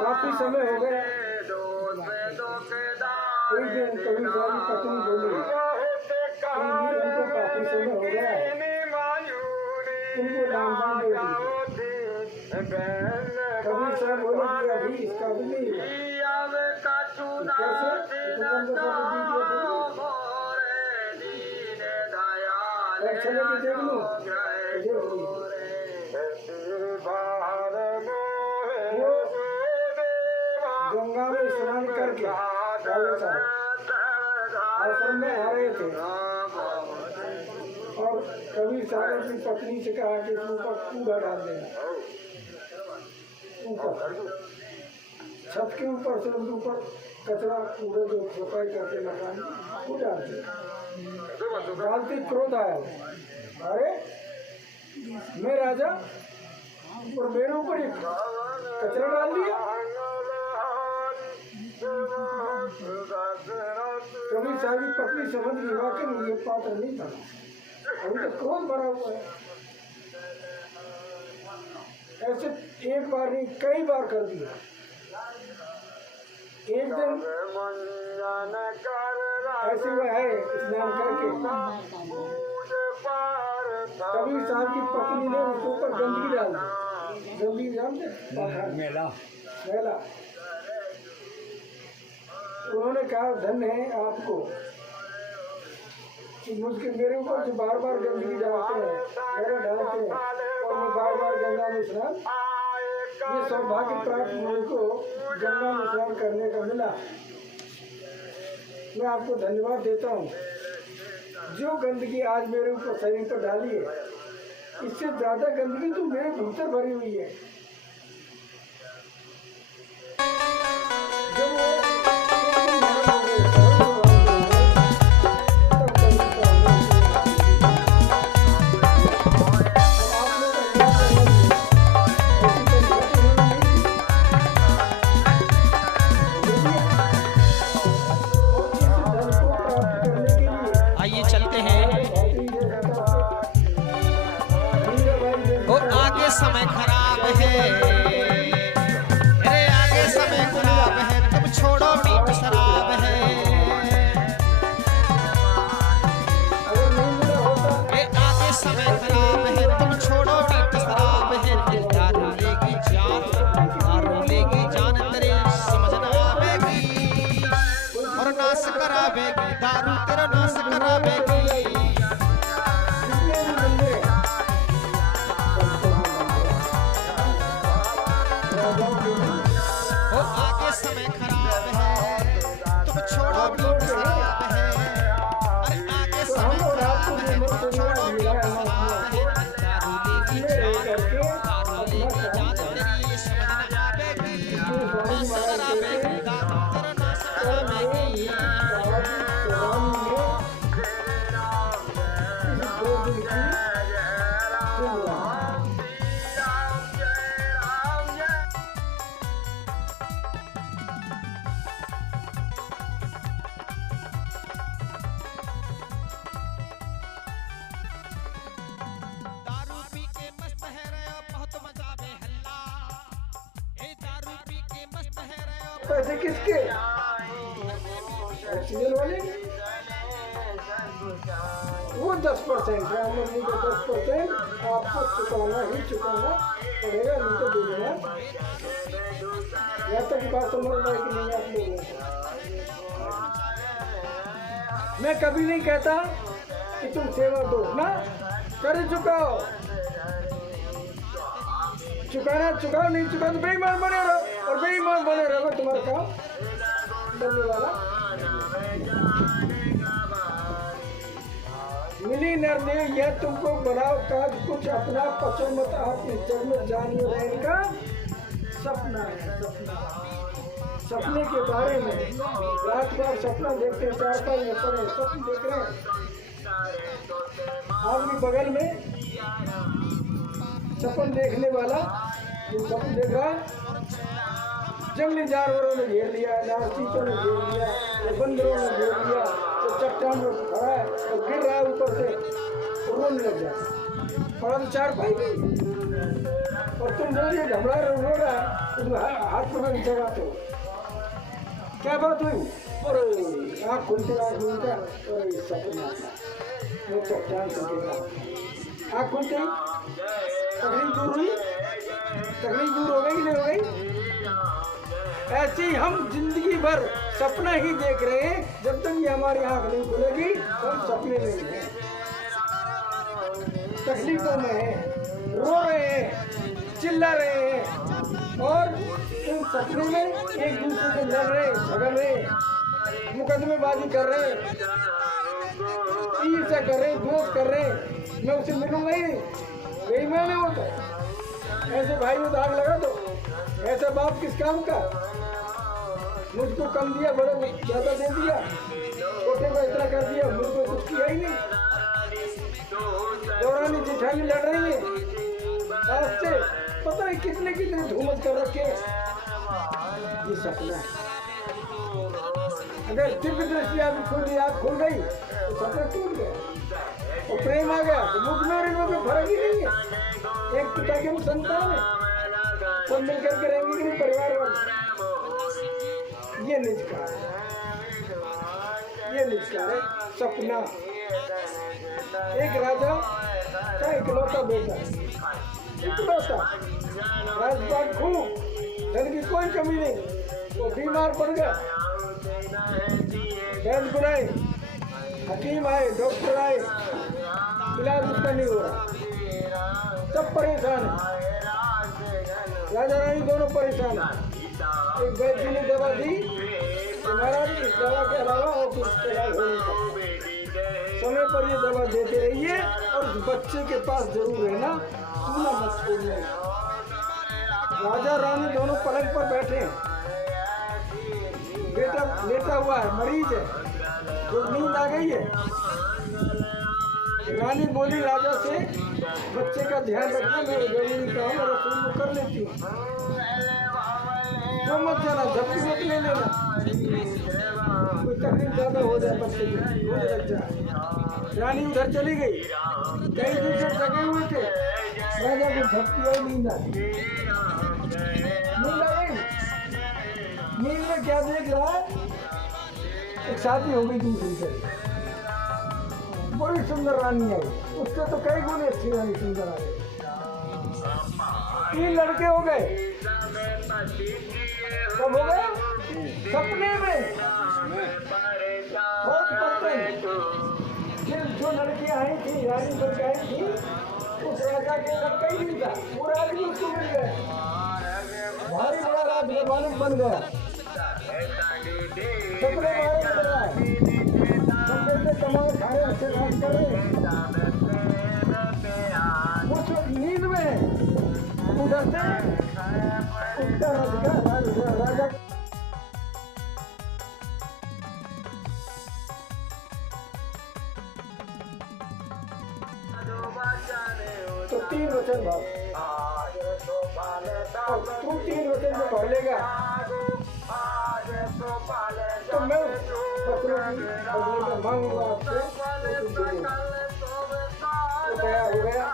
काफी समय हो गया। एक दिन कभी सारी पत्नी बोली उनको काफी समय हो गया है, तुमको नाम दे कभी साहब बोले कि अभी इसका भी नहीं कैसे चले कि देख लो गंगा में स्नान करके आश्रम में आ रहे थे और कबीर साहब अपनी पत्नी से कहा कि ऊपर कूड़ा डाल देना, ऊपर छत के ऊपर से ऊपर कचरा कूड़े जो सफाई करके मकान को डाल दिया। डालते क्रोध आया, अरे मैं राजा और मेरे ऊपर एक कचरा डाल दिया। कबीर साहब की पत्नी समझ गई वाकई में ये पात्र नहीं था, अभी तो क्रोध भरा हुआ है। ऐसे एक बार नहीं कई बार कर दिया। एक दिन ऐसे वह है स्नान करके कबीर साहब की पत्नी ने उसके ऊपर गंदगी डाल दी। गंदगी जानते मेला मेला। उन्होंने कहा धन्य है आपको, मुझके मेरे ऊपर जो बार बार गंदगी डालते हैं, मेरा डालते हैं और मैं बार बार गंगा में स्नान, ये सौभाग्य प्राप्त मुझे को गंगा में स्नान करने का मिला। मैं आपको धन्यवाद देता हूँ। जो गंदगी आज मेरे ऊपर शरीर पर डाली है, इससे ज़्यादा गंदगी तो मेरे भीतर भरी हुई है। जब वो आइए चलते हैं। वो आगे समय खराब है, अरे आगे समय खराब है, तुम छोड़ो मीठ शराब है। ये आगे समय खराब है, तुम छोड़ो मीठ शराब है। दिल दारू लेगी जान, दारू लेगी जान, तेरे समझ न आवेगी और नाश करावेगी, दारू तेरा नाश करावेगी। वो आगे समय खराब है, तुम छोड़ो मीठ शराब है। अरे आगे समय खराब है, तुम छोड़ो मीठ शराब है। दारू लेगी जान, तेरी समझ न आवेगी, नाश करावेगी, दारू तेरा नाश करावेगी। दारू पी के मस्त है रहे हो, बहुत मजा में हल्ला। ए दारू पी के मस्त है रहे हो। पैसे किसके? ऑक्सीजन वाले वो 10% है, आमदनी का 10% आपको चुकाना ही चुकाना पड़ेगा, नहीं तो दूसरा। यहाँ तक बात समझ रहा है कि नहीं आप लोगों को? मैं कभी नहीं कहता कि तुम सेवा दो ना, कर चुकाओ, चुकाना चुकाओ, नहीं चुकाओ तो बेईमान बने रहो, और बेईमान बने रहो तुम्हारा काम बनने वाला। मिली नर यह तुमको बनाओ काज कुछ अपना, पचो मत अपने जन्म जानियो रहने का सपना है। सपने के बारे में रात भर सपना देखते हैं, 4 में पड़े सपने देख रहे हैं। आपके बगल में सपन देखने वाला जो सपन देख रहा है, जंगली जानवरों ने घेर लिया, नारचीतों ने घेर लिया, तो बंदरों ने घेर लिया, तो चट्टान में खड़ा है तो गिर रहा है ऊपर से, तो रोने लग जाता है। पड़ा तो 4 पाई गई और तुम बोलिए घबरा रो रहा है, तुम हाथ पकड़ जगाते हो। क्या बात हुई? अरे आँख खुलते अरे सपना मैं चट्टान से देखा, आँख खुलते तकलीफ दूर हुई, तकलीफ दूर हो गई कि नहीं हो गई? ऐसे ही हम जिंदगी भर सपना ही देख रहे हैं। जब तक ये हमारी आँख नहीं खुलेगी हम सपने में ही हैं, तकलीफों में हैं, रो रहे हैं, चिल्ला रहे हैं, और इन सपनों में एक दूसरे से लड़ रहे, झगड़ रहे, मुकदमेबाजी कर रहे, ईर्ष्या कर रहे, दोष कर रहे। मैं उसे मिलूंगा ही नहीं, यही मैंने होता है। ऐसे भाई को दाग लगा दो, ऐसा बाप किस काम का? मुझको कम दिया, बड़े ज्यादा दे दिया, छोटे को इतना कर दिया, मुझको कुछ किया ही नहीं। दौरानी जेठानी लड़ रही है सास से, पता है कितने कितने धूमत कर रखे। ये सपना है। अगर दिव्य दृष्टि आपकी खुल गई, आँख खुल गई तो सपना टूट गया और प्रेम आ गया तो मुझ में और इनमें कोई फर्क ही नहीं है। एक पिता के हम संतान है, सब मिलकर के रहेंगे कि नहीं परिवार वाले। ये निजकार है, ये निजकार है सपना। एक राजा का इकलौता बेटा, इकलौता राजपाट खूब, धन की कोई कमी नहीं, वो बीमार पड़ गया। वैद्य बुलाए, हकीम आए, डॉक्टर आए, इलाज उसका नहीं हो रहा, सब परेशान है। राजा रानी दोनों परेशान है। एक वैद्य ने दवा दी कि महाराज इस दवा के अलावा और कुछ इलाज हो नहीं सकता, समय पर ये दवा देते रहिए और उस बच्चे के पास जरूर रहना, छूना मत छोड़ना। राजा रानी दोनों पलंग पर बैठे हैं, बेटा लेटा हुआ है, मरीज है, जो नींद आ गई है। रानी बोली राजा से, बच्चे का ध्यान रखना, मैं जरूरी काम और रसोई को कर लेती हूँ, तो मत जाना, झपकी मत ले लेना, कोई तकलीफ ज्यादा हो जाए, बच्चे की रोज लग जाए। रानी उधर चली गई, कई दिन से जगे हुए थे, राजा को झपकी और नींद आ गई। नींद में क्या देख रहा है, एक शादी हो गई दूसरी से, बड़ी सुंदर रानी आई, उससे तो कई गुने अच्छी रानी सुंदर आई। 3 लड़के हो गए, कब हो गए? सपने में। बहुत पसंद। फिर जो लड़कियां आई थी, रानी बन के आई थी, उस राजा के लड़का ही नहीं था, पूरा आदमी उसको मिल गया, भारी बड़ा राजमालिक बन गया, सपने बारे में रहा है, सब पैसे कमाए, खाए, अच्छे काम कर रहे हैं। वो सब नींद में है, उधर से उठता राजा। तो 3 वचन भाव, तू 3 वचन में पढ़ लेगा तो मैं बकरों की बदले में मांगूंगा आपसे, तो तैयार हो गया।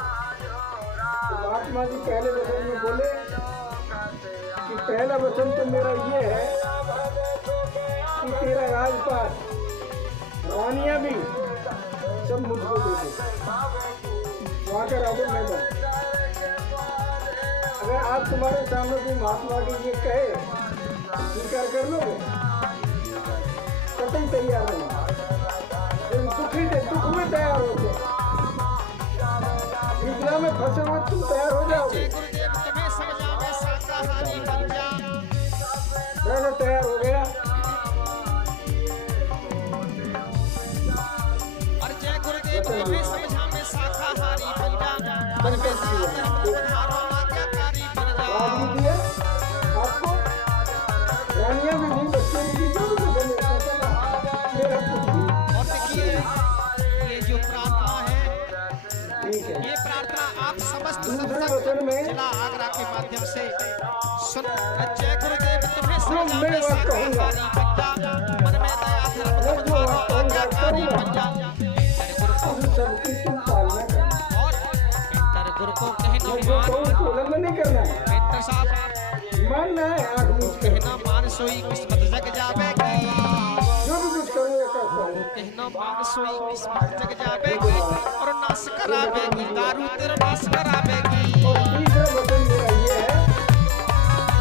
तो महात्मा जी पहले वचन में बोले कि पहला वचन तो मेरा ये है कि तेरा राजपाट, रानियां भी सब मुझको दे दे, वहाँ का राजा मैं बन। अगर आप तुम्हारे सामने कोई महात्मा जी ये कहे, स्वीकार कर लोगे? कतई तैयार नहीं, दुख में तैयार होते, विद्या में फंसे हुए तुम तैयार हो जाओगे। राजा तैयार हो गया, राजनीति है आपको, रानियां भी नहीं, बच्चे भी और देखिए ये जो प्रार्थना है, ठीक है। ये प्रार्थना आप समस्त दूसरे वचन में जिला आगरा के माध्यम से सुन। जय गुरुदेव तुम्हें मैं बात कहूँगा, मन में दया धर्म तुम्हारा आज्ञाकारी बन जा। सबकी तुम पालना करना, और इंटर गुरु को कहना जो कहूँ उल्लंघन नहीं करना है, इंटर साहब मानना है, आँख मीच कर कहना मान सोई किस्मत जग जावेगी, जो भी कुछ करूँगा करता हूँ। कहना मान सोई किस्मत जग जावेगी, और नाश करावेगी, दारू तेरा नाश करावेगी। और तीसरा वचन मेरा ये है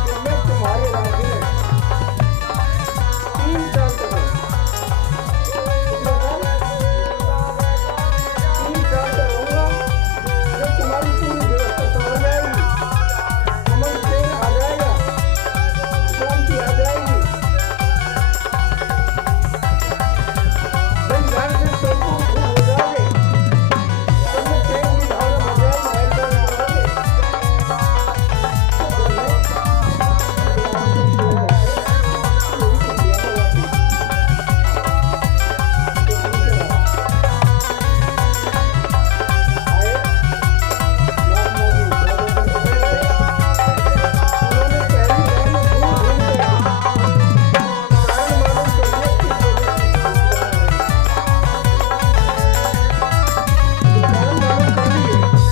कि मैं तुम्हारे राज्य में 3 साल तक रहूंगा। 3 साल तक रहूंगा, जब तुम्हारी पूरी व्यवस्था समझ में आएगी, अमन चैन आ जाएगा, शांति आ जाएगी, धन से संपूर्ण हो जाओगे, सब में प्रेम की भावना बढ़ जाएगी,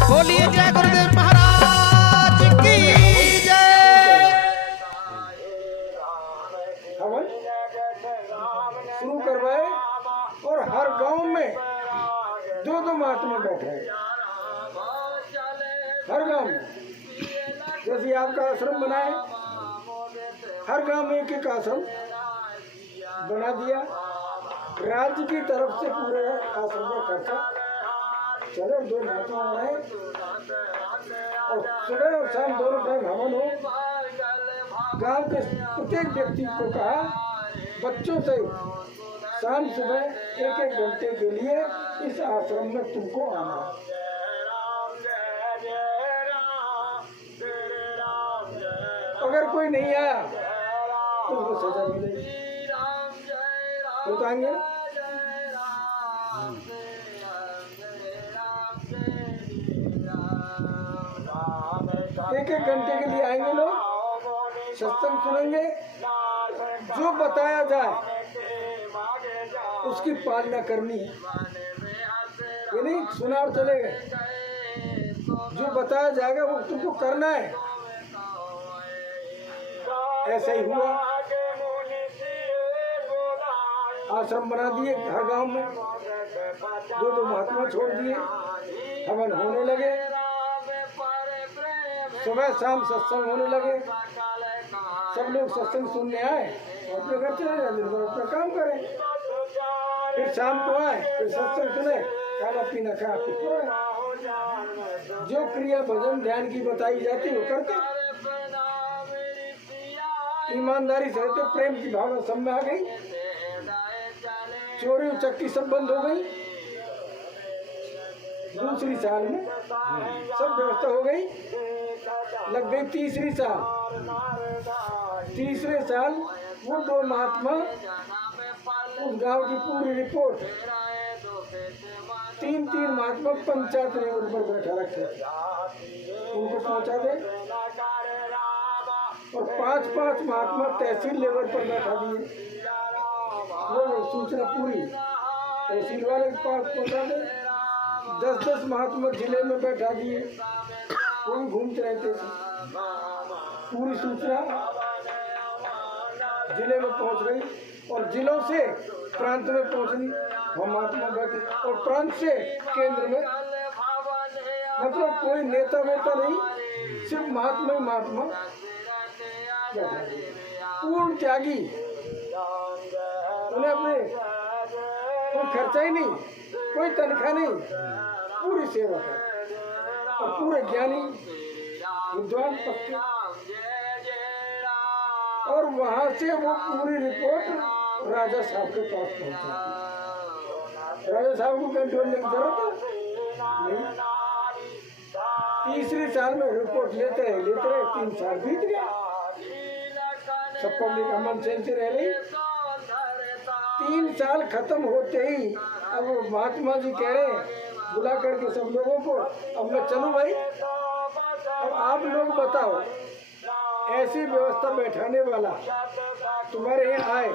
बोलिए जय गुरुदेव महाराज की जय। हवन शुरू करवाए और हर गांव में 2-2 महात्मा बैठे हैं, हर गांव में। जैसे आपका आश्रम बनाए, हर गांव में एक आश्रम बना दिया, राज्य की तरफ से पूरे आश्रम का खर्चा चलो। 2 महात्मा आए और सुबह और शाम दोनों टाइम हवन हो। गांव के प्रत्येक व्यक्ति को कहा बच्चों से शाम सुबह 1-1 घंटे के लिए इस आश्रम में तुमको आना। अगर कोई नहीं आया तो उसको सजा मिलेगी। बताएंगे 1-1 घंटे के लिए आएंगे लोग, सत्संग सुनेंगे, जो बताया जाए उसकी पालना करनी है। ये नहीं सुना और चले गए, जो बताया जाएगा वो तुमको करना है। ऐसा ही हुआ। आश्रम बना दिए हर गांव में, 2-2 महात्मा छोड़ दिए, हवन होने लगे, सुबह शाम सत्संग होने लगे। सब लोग सत्संग सुनने आए और अपने घर चले जाए, दिन भर अपना काम करें। फिर शाम को आए, फिर सत्संग सुने, खाना पीना खा पी सोए। जो क्रिया भजन ध्यान की बताई जाती वो करते, ईमानदारी से रहते, प्रेम की भावना सब में आ गई, चोरी उचक्की सब बंद हो गई। दूसरी साल में सब व्यवस्था हो गई, लग गई तीसरी साल। तीसरे साल वो 2 महात्मा उस गांव की पूरी रिपोर्ट 3-3 महात्मा पंचायत लेवल पर बैठा रखे, उनको पहुंचा दे, और 5-5 महात्मा तहसील लेवल पर बैठा दिए। वो सूचना पूरी तहसील वाले के पास पहुंचा दे। 10-10 महात्मा जिले में बैठा दिए, वो भी घूमते रहते थे। पूरी सूचना जिले में पहुंच गई और जिलों से प्रांत में पहुंचनी, हम महात्मा बैठे, और प्रांत से केंद्र में। मतलब कोई नेता वेता नहीं, सिर्फ महात्मा ही महात्मा बैठा, पूर्ण त्यागी। उन्हें अपने कोई खर्चा ही नहीं, कोई तनख्वाह नहीं, पूरी सेवा है। और पूरे ज्ञानी विद्वान पक्के, और वहां से वो पूरी रिपोर्ट राजा साहब के पास पहुंचाती। राजा साहब को कंट्रोल लेने की जरूरत नहीं। तीसरी साल में रिपोर्ट लेते रहे 3 साल बीत गया, सब पब्लिक अमन चैन से रह रही। 3 साल खत्म होते ही अब महात्मा जी कह रहे हैं बुला करके सब लोगों को, अब मैं चलूं भाई, अब आप लोग बताओ ऐसी व्यवस्था बैठाने वाला तुम्हारे यहाँ आए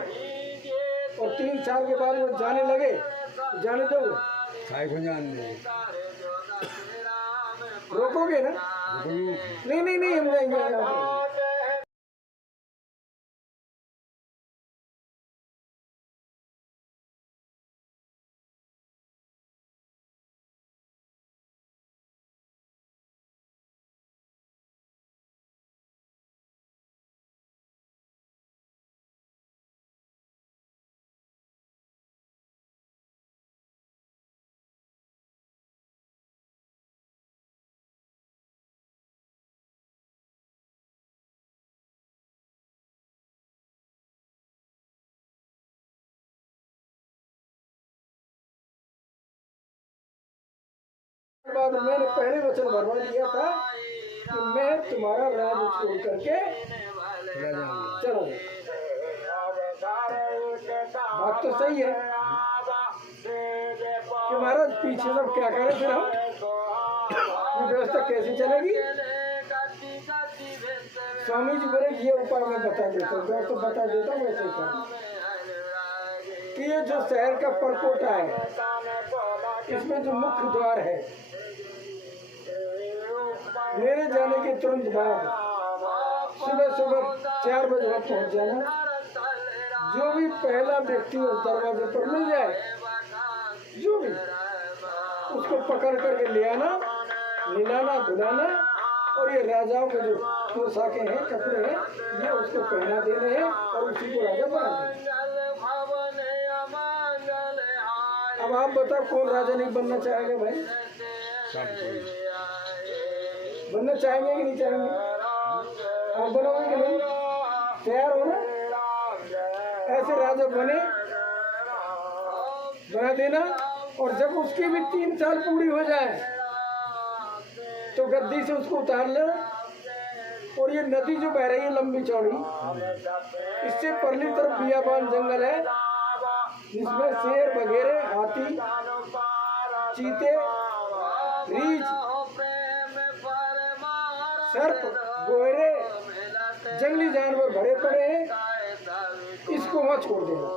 और 3 साल के बाद वो जाने लगे, जाने दो, रोकोगे ना? नहीं हम जाएंगे। बाद मैंने पहले वचन भरवा दिया था कि मैं तुम्हारा राज छोड़ करके चलो। बात तो सही है कि महाराज पीछे सब क्या करें, फिर हम व्यवस्था कैसे चलेगी? स्वामी जी बोले ये उपाय मैं बता देता हूँ, तो बता देता हूँ वैसे कर कि ये जो शहर का परकोटा है, इसमें जो मुख्य द्वार है, मेरे जाने के तुरंत बाद सुबह 4 बजे वहाँ पहुँच जाना। जो भी पहला व्यक्ति उस दरवाजे पर मिल जाए, जो भी, उसको पकड़ करके ले आना, मिलाना, धुलाना, और ये राजाओं के जो पोशाकें हैं, कपड़े हैं, ये उसको पहना देने हैं और उसी को राजा बना देना। अब आप बताओ कौन राजा नहीं बनना चाहेगा भाई? बनना चाहेंगे कि नहीं चाहेंगे? आप बनोगे कि नहीं? तैयार हो ना? ऐसे राजा बना देना। और जब उसकी भी 3 साल पूरी हो जाए तो गद्दी से उसको उतार लेना। और ये नदी जो बह रही है लंबी चौड़ी, इससे परली तरफ बियाबान जंगल है जिसमें शेर वगैरह, हाथी, चीते, रीछ, सर्प, गोहरे, जंगली जानवर भरे पड़े हैं। इसको वहाँ छोड़ देना।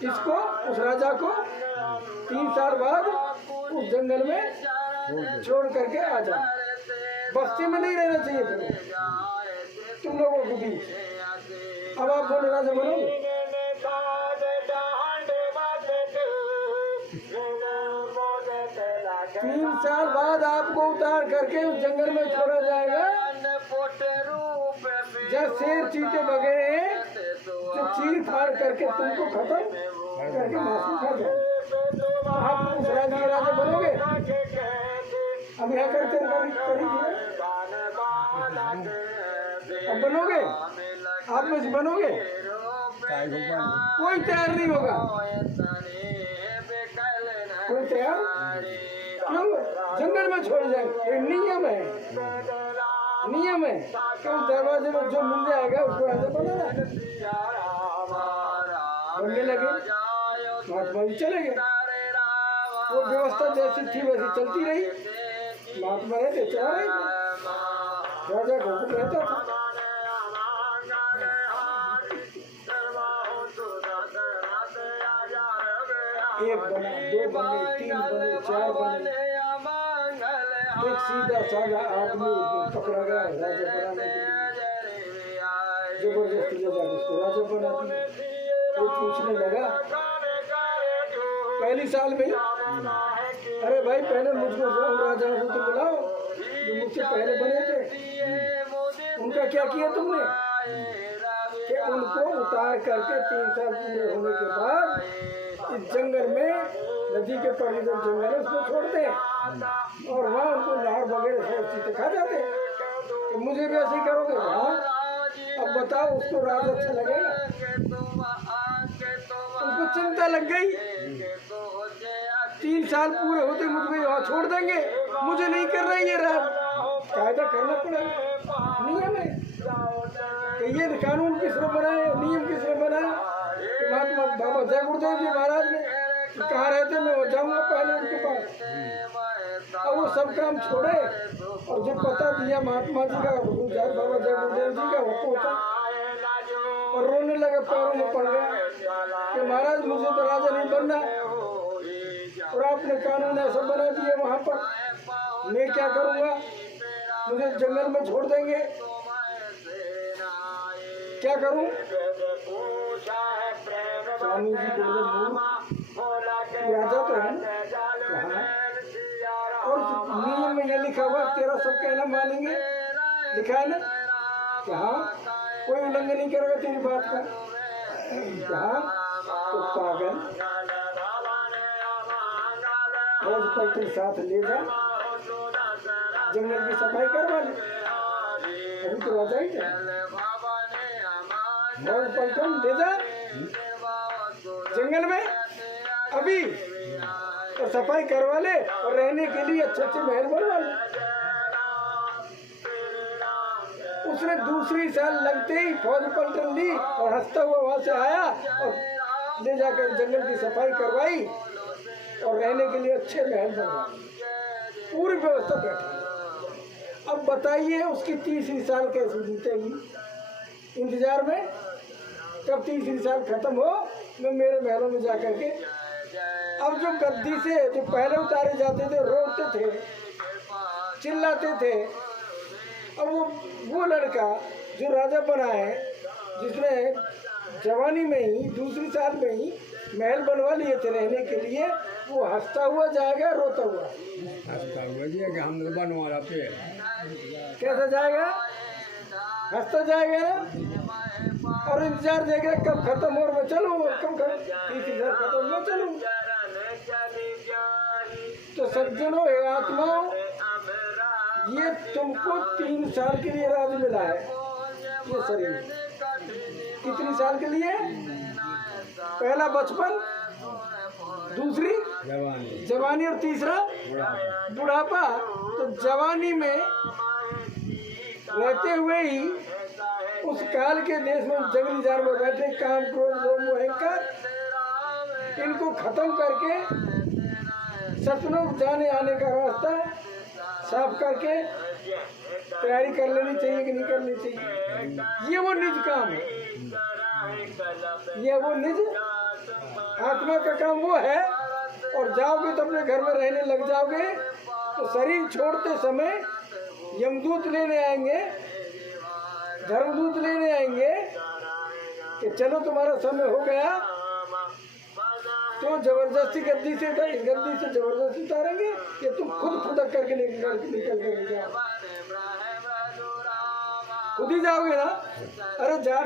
इसको, उस राजा को 3 साल बाद उस जंगल में छोड़ करके आ जाओ। बस्ती में नहीं रहना चाहिए फिर तुम लोगों को भी। अब आप बोले राजा बनोगे? 3 साल बाद आपको उतार करके उस जंगल में छोड़ा जाएगा जब शेर, चीते वगैरह हैं जो चीर फाड़ करके तुमको खत्म करके मासूम खा जाए। आप उस राज्य के राजा बनोगे? अब यहाँ करते अब बनोगे? आप में से बनोगे? कोई तैयार नहीं होगा। कोई तैयार क्यों? जंगल में छोड़ जाएंगे। ये नियम है कि उस दरवाजे में जो मिल जाएगा उसको राजा बनाना। बनने लगे, महात्मा जी चले गए। वो व्यवस्था जैसी थी वैसी चलती रही। महात्मा रहते चला रहे थे, राजा घूम रहता था। एक बना, 2 बने, 3 बने, 4 बने। एक सीधा साधा आदमी पकड़ा गया राजा बनाने के लिए। जबरदस्ती ले जाकर उसको राजा बना दिया। वो पूछने लगा पहली साल में, अरे भाई पहले मुझको राजा को तो बुलाओ जो मुझसे पहले बने थे। उनका क्या किया तुमने? कि उनको उतार करके 3 साल पूरे होने के बाद इस जंगल में, नदी के पानी जो जंगल है उसको छोड़ते हैं और वहाँ उनको नार वगैरह सब चीजें खा जाते हैं। तो मुझे भी ऐसे ही करोगे? हाँ। अब बताओ उसको राज अच्छा लगेगा? उसको चिंता लग गई। 3 साल पूरे होते मुझको यहाँ छोड़ देंगे, मुझे नहीं कर रही ये राज। कायदा करना पड़ेगा, नियम है। तो ये कानून किसने बनाया, नियम किसने बनाया? महात्मा बाबा जय गुरुदेव जी महाराज ने। कहाँ रहते, मैं जाऊँगा पहले उनके पास। और वो सब काम छोड़े और जो पता दिया महात्मा जी का, बाबा जय गुरुदेव जी का, वो पहुँचा और रोने लगा, पैरों में पड़ गया कि महाराज मुझे तो राजा नहीं बनना और आपने कानून ऐसा बना दिया वहाँ पर, मैं क्या करूँगा? मुझे जंगल में छोड़ देंगे, क्या करूँ? स्वामी जी बोले राजा तो है और नियम में ये लिखा हुआ तेरा सब कहना मानेंगे, लिखा है ना कि हाँ कोई उल्लंघन नहीं करेगा तेरी बात का। हाँ तो पागल रोज पलटन साथ ले जा, जंगल की सफाई करवा ले। अभी तो राजा ही क्या, रोज पलटन ले जा जंगल में अभी तो सफाई करवा ले और रहने के लिए अच्छे अच्छे महल बनवा ले। उसने दूसरी साल लगते ही फौज पलटन ली और हंसता हुआ वहां से आया और ले जाकर जंगल की सफाई करवाई और रहने के लिए अच्छे महल बनवाए, पूरी व्यवस्था बैठी। अब बताइए उसकी 3री साल कैसे बीतेगी इंतजार में? कब 3री साल खत्म हो मैं मेरे महलों में जाकर के। अब जो गद्दी से जो पहले उतारे जाते थे रोते थे, चिल्लाते थे, अब वो लड़का जो राजा बना है, जिसने जवानी में ही 2री साल में ही महल बनवा लिए थे रहने के लिए, वो हंसता हुआ जाएगा रोता हुआ? हंसता हुआ जी हम लोग बनवा पे कैसा जाएगा? हंसता जाएगा ना। और इंतजार देखे कब खत्म हो और मैं चलूँ, कब खत्म खत्म मैं चलूँ। तो सज्जनों हे आत्माओं, ये तुमको 3 साल के लिए राज मिला है, ये शरीर। कितनी साल के लिए? पहला बचपन, दूसरी जवानी और तीसरा बुढ़ापा। तो जवानी में रहते हुए ही उस काल के देश में जंगली जानवर बैठे, काम क्रोध लोभ मोह अहंकार, इनको खत्म करके सतलोक जाने आने का रास्ता साफ करके तैयारी कर लेनी चाहिए कि नहीं करनी चाहिए। ये वो निज काम है, ये वो निज आत्मा का काम वो है। और जाओगे तो अपने घर में रहने लग जाओगे तो शरीर छोड़ते समय यमदूत लेने आएंगे, धर्मदूत लेने आएंगे कि चलो तुम्हारा समय हो गया, तो जबरदस्ती गद्दी से जबरदस्ती उतारेंगे कि तुम खुद खुदक करके निकल कर जाओ, खुद ही जाओगे ना। अरे जा